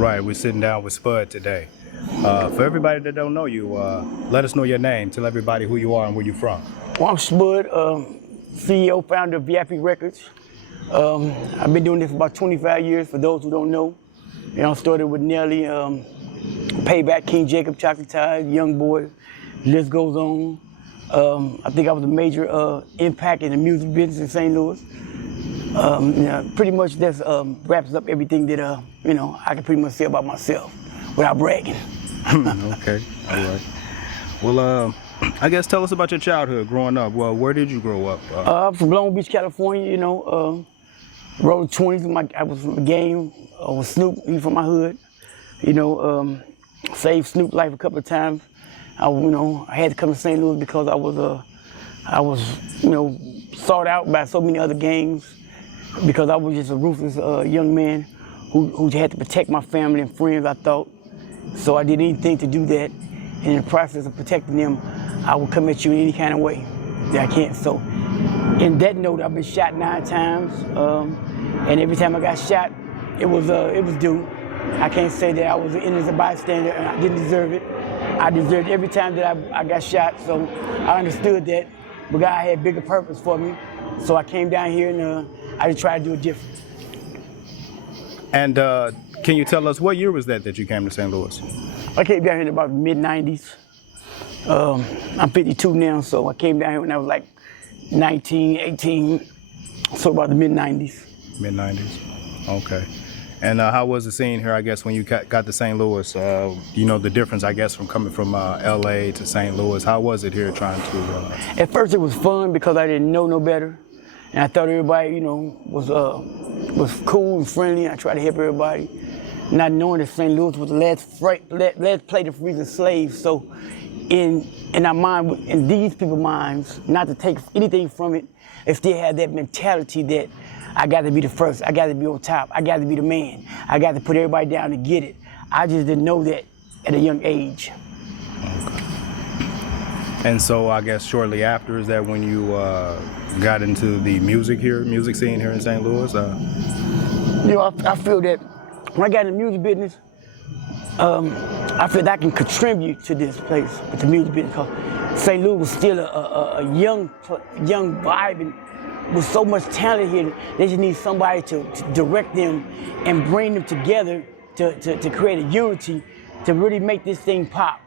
right, we're sitting down with Spud today. For everybody that don't know you, let us know your name. Tell everybody who you are and where you're from. Well, I'm Spud, CEO, founder of VIP Records. I've been doing this for about 25 years, for those who don't know. You know, I started with Nelly, Payback, King Jacob, Chocolate Tide, Young Boy, list goes on. I think I was a major impact in the music business in St. Louis. Pretty much that wraps up everything that I can pretty much say about myself without bragging. Okay, all right. Well, I guess tell us about your childhood growing up. Well, where did you grow up? I'm from Long Beach, California. Rolled 20s. I was from the game with Snoop. He's from my hood. Saved Snoop's life a couple of times. I had to come to St. Louis because I was sought out by so many other gangs because I was just a ruthless young man who had to protect my family and friends, I thought. So I did anything to do that. And in the process of protecting them, I would come at you in any kind of way that I can. So in that note, I've been shot 9 times. And every time I got shot, it was due. I can't say that I was an innocent bystander and I didn't deserve it. I deserved every time that I got shot, so I understood that, but God had bigger purpose for me. So I came down here and I just tried to do it different. And can you tell us what year was that you came to St. Louis? I came down here in about mid-90s. I'm 52 now, so I came down here when I was like 19, 18, so about the mid-90s. Mid-90s, okay. And how was the scene here, I guess, when you got to St. Louis? The difference, I guess, from coming from LA to St. Louis. How was it here trying to? At first it was fun because I didn't know no better. And I thought everybody, was cool and friendly. I tried to help everybody. Not knowing that St. Louis was the last place to free the slaves. So in our mind, in these people's minds, not to take anything from it, they still had that mentality that I got to be the first, I got to be on top, I got to be the man, I got to put everybody down to get it. I just didn't know that at a young age. Okay. And so I guess shortly after, is that when you got into the music scene here in St. Louis? I feel that when I got in the music business, I feel that I can contribute to this place with the music business because St. Louis was still a young vibe and with so much talent here, they just need somebody to direct them and bring them together to create a unity to really make this thing pop.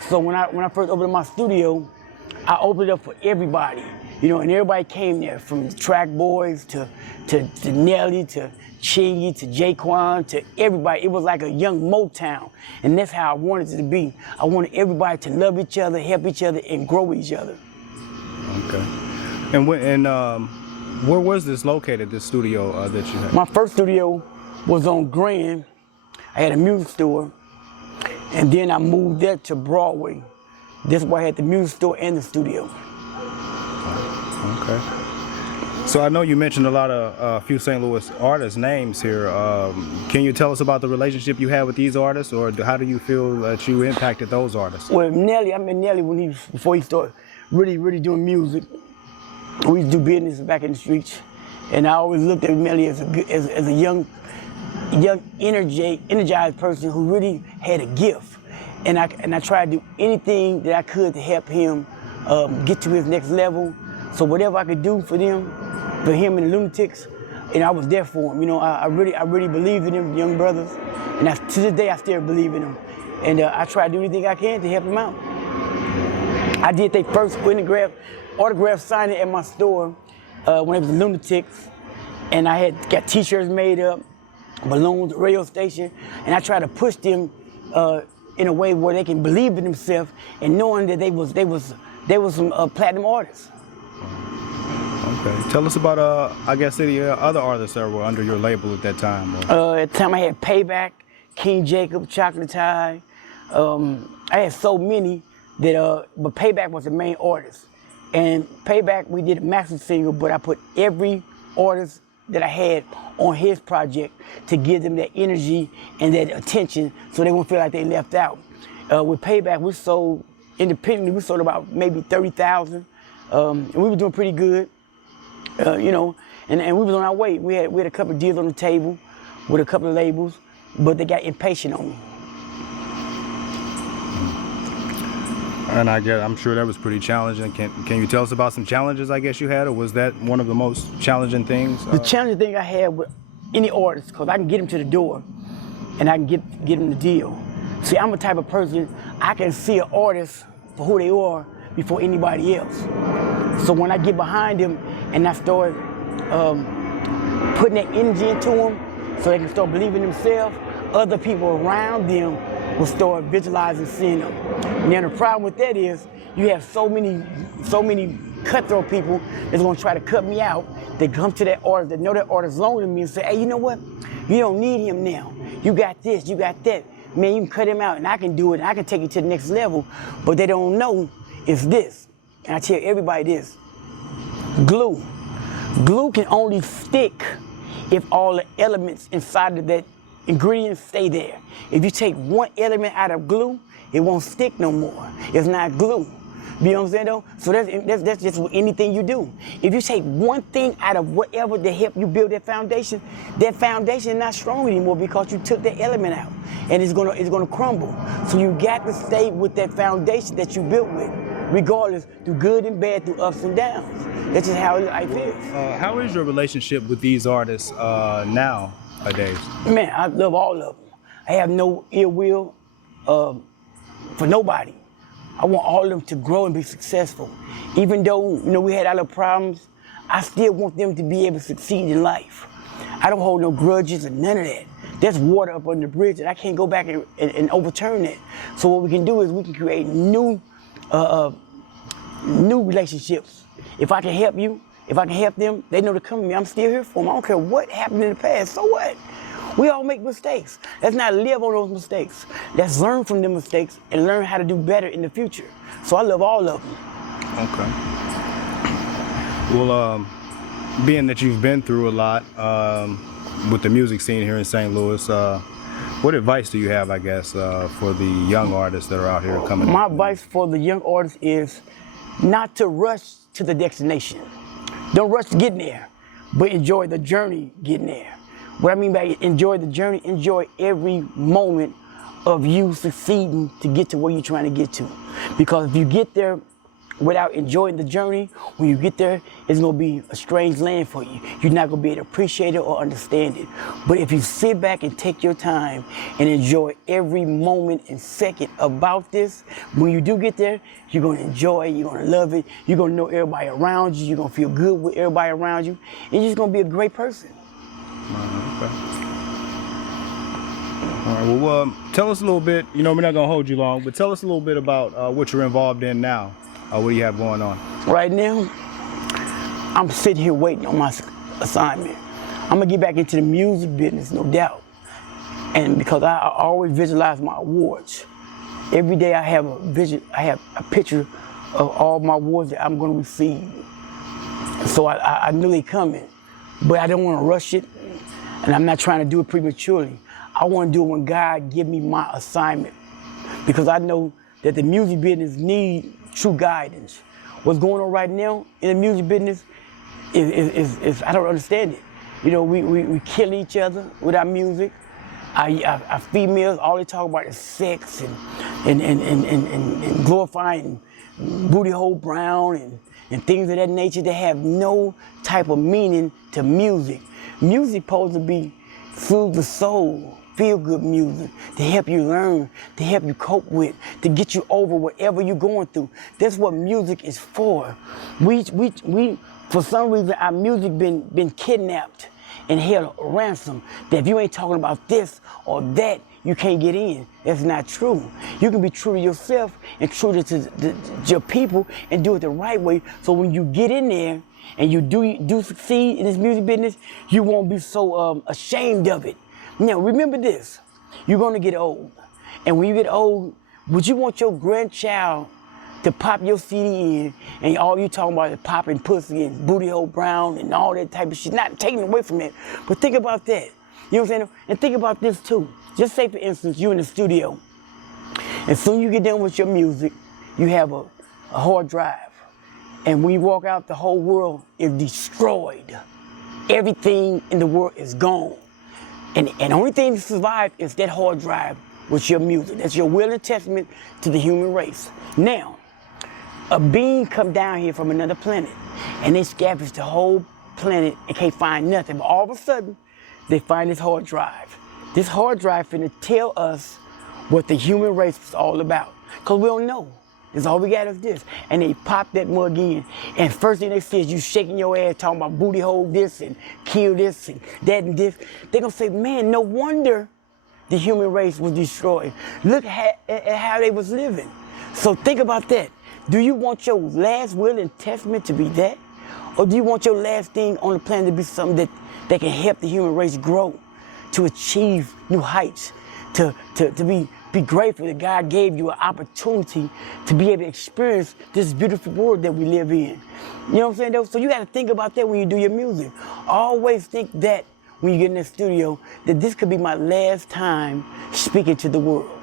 So when I first opened my studio, I opened it up for everybody, and everybody came there, from the track boys to Nelly to Chingy to Jaquan to everybody. It was like a young Motown, and that's how I wanted it to be. I wanted everybody to love each other, help each other, and grow each other. Okay. And where was this located, this studio that you had? My first studio was on Grand. I had a music store, and then I moved that to Broadway. This is where I had the music store and the studio. Okay. So I know you mentioned a few St. Louis artists' names here. Can you tell us about the relationship you had with these artists, or how do you feel that you impacted those artists? Well, Nelly, I met Nelly before he started really doing music. We used to do business back in the streets, and I always looked at Nelly as a young, energized person who really had a gift, and I tried to do anything that I could to help him get to his next level. So whatever I could do for him and the Lunatics, I was there for him. I really believed in them, young brothers, and to this day I still believe in them, and I try to do anything I can to help them out. I did their first autograph signing at my store when it was the Lunatics, and I had got T-shirts made up, balloons, radio station, and I tried to push them in a way where they can believe in themselves and knowing that they was some platinum artists. Okay. Tell us about I guess any other artists that were under your label at that time. At the time I had Payback, King Jacob, Chocolate Tide. I had so many that but Payback was the main artist. And Payback, we did a massive single, but I put every artist that I had on his project to give them that energy and that attention so they won't feel like they left out. With Payback, we sold independently, we sold about maybe 30,000. And we were doing pretty good, and we was on our way. We had a couple of deals on the table with a couple of labels, but they got impatient on me. And I'm sure that was pretty challenging. Can you tell us about some challenges I guess you had, or was that one of the most challenging things? The challenging thing I had with any artist, because I can get them to the door and I can get them the deal. See, I'm the type of person, I can see an artist for who they are before anybody else. So when I get behind them and I start putting that energy into them so they can start believing themselves, other people around them will start visualizing seeing them. Now the problem with that is you have so many cutthroat people that's gonna try to cut me out. They come to that artist, that know that artist longer than me and say, hey, you know what? You don't need him now. You got this, you got that. Man, you can cut him out and I can do it and I can take it to the next level, but they don't know it's this. And I tell everybody this, glue. Glue can only stick if all the elements inside of that ingredient stay there. If you take one element out of glue, it won't stick no more. It's not glue. You know what I'm saying though? So that's just with anything you do. If you take one thing out of whatever to help you build that foundation is not strong anymore because you took that element out and it's gonna crumble. So you got to stay with that foundation that you built with, regardless, through good and bad, through ups and downs. That's just how life is. How is your relationship with these artists nowadays? Man, I love all of them. I have no ill will for nobody. I want all of them to grow and be successful. Even though, we had our little problems, I still want them to be able to succeed in life. I don't hold no grudges or none of that. There's water up under the bridge and I can't go back and overturn that. So what we can do is we can create new relationships. If I can help you, if I can help them, they know to come to me. I'm still here for them. I don't care what happened in the past, so what? We all make mistakes. Let's not live on those mistakes. Let's learn from the mistakes and learn how to do better in the future. So I love all of them. Okay. Well, being that you've been through a lot with the music scene here in St. Louis, what advice do you have, I guess, for the young artists that are out here coming? My advice for the young artists is not to rush to the destination. Don't rush to getting there, but enjoy the journey getting there. What I mean by enjoy the journey, enjoy every moment of you succeeding to get to where you're trying to get to. Because if you get there without enjoying the journey, when you get there, it's gonna be a strange land for you. You're not gonna be able to appreciate it or understand it. But if you sit back and take your time and enjoy every moment and second about this, when you do get there, you're gonna enjoy it, you're gonna love it, you're gonna know everybody around you, you're gonna feel good with everybody around you, and you're just gonna be a great person. Okay. All right, well, tell us a little bit, we're not gonna hold you long, but tell us a little bit about what you're involved in now. What do you have going on? Right now, I'm sitting here waiting on my assignment. I'm gonna get back into the music business, no doubt. And because I always visualize my awards. Every day I have a picture of all my awards that I'm gonna receive. So I knew they coming, but I don't wanna rush it, and I'm not trying to do it prematurely. I wanna do it when God give me my assignment, because I know that the music business needs true guidance. What's going on right now in the music business is I don't understand it. We kill each other with our music. Our females, all they talk about is sex and glorifying booty hole brown and things of that nature that have no type of meaning to music. Music supposed to be soothe the soul, feel good music, to help you learn, to help you cope with, to get you over whatever you're going through. That's what music is for. We for some reason, our music been kidnapped and held ransom, that if you ain't talking about this or that, you can't get in. That's not true. You can be true to yourself and true to your people and do it the right way. So when you get in there and you do succeed in this music business, you won't be so ashamed of it. Now, remember this, you're gonna get old. And when you get old, would you want your grandchild to pop your CD in and all you talking about is popping pussy and booty hole brown and all that type of shit? Not taking away from it, but think about that. You know what I'm saying? And think about this too. Just say, for instance, you in the studio. And soon you get done with your music, you have a hard drive. And when you walk out, the whole world is destroyed. Everything in the world is gone. And the only thing to survive is that hard drive with your music. That's your will and testament to the human race. Now, a being come down here from another planet and they scavenge the whole planet and can't find nothing. But all of a sudden, they find this hard drive. This hard drive finna tell us what the human race is all about. Cause we don't know. That's all we got is this. And they pop that mug in. And first thing they see is you shaking your ass, talking about booty hole this and kill this and that and this. They gonna say, man, no wonder the human race was destroyed. Look at how they was living. So think about that. Do you want your last will and testament to be that? Or do you want your last thing on the planet to be something that can help the human race grow, to achieve new heights, to be grateful that God gave you an opportunity to be able to experience this beautiful world that we live in? You know what I'm saying, though? So you gotta think about that when you do your music. Always think that when you get in the studio, that this could be my last time speaking to the world.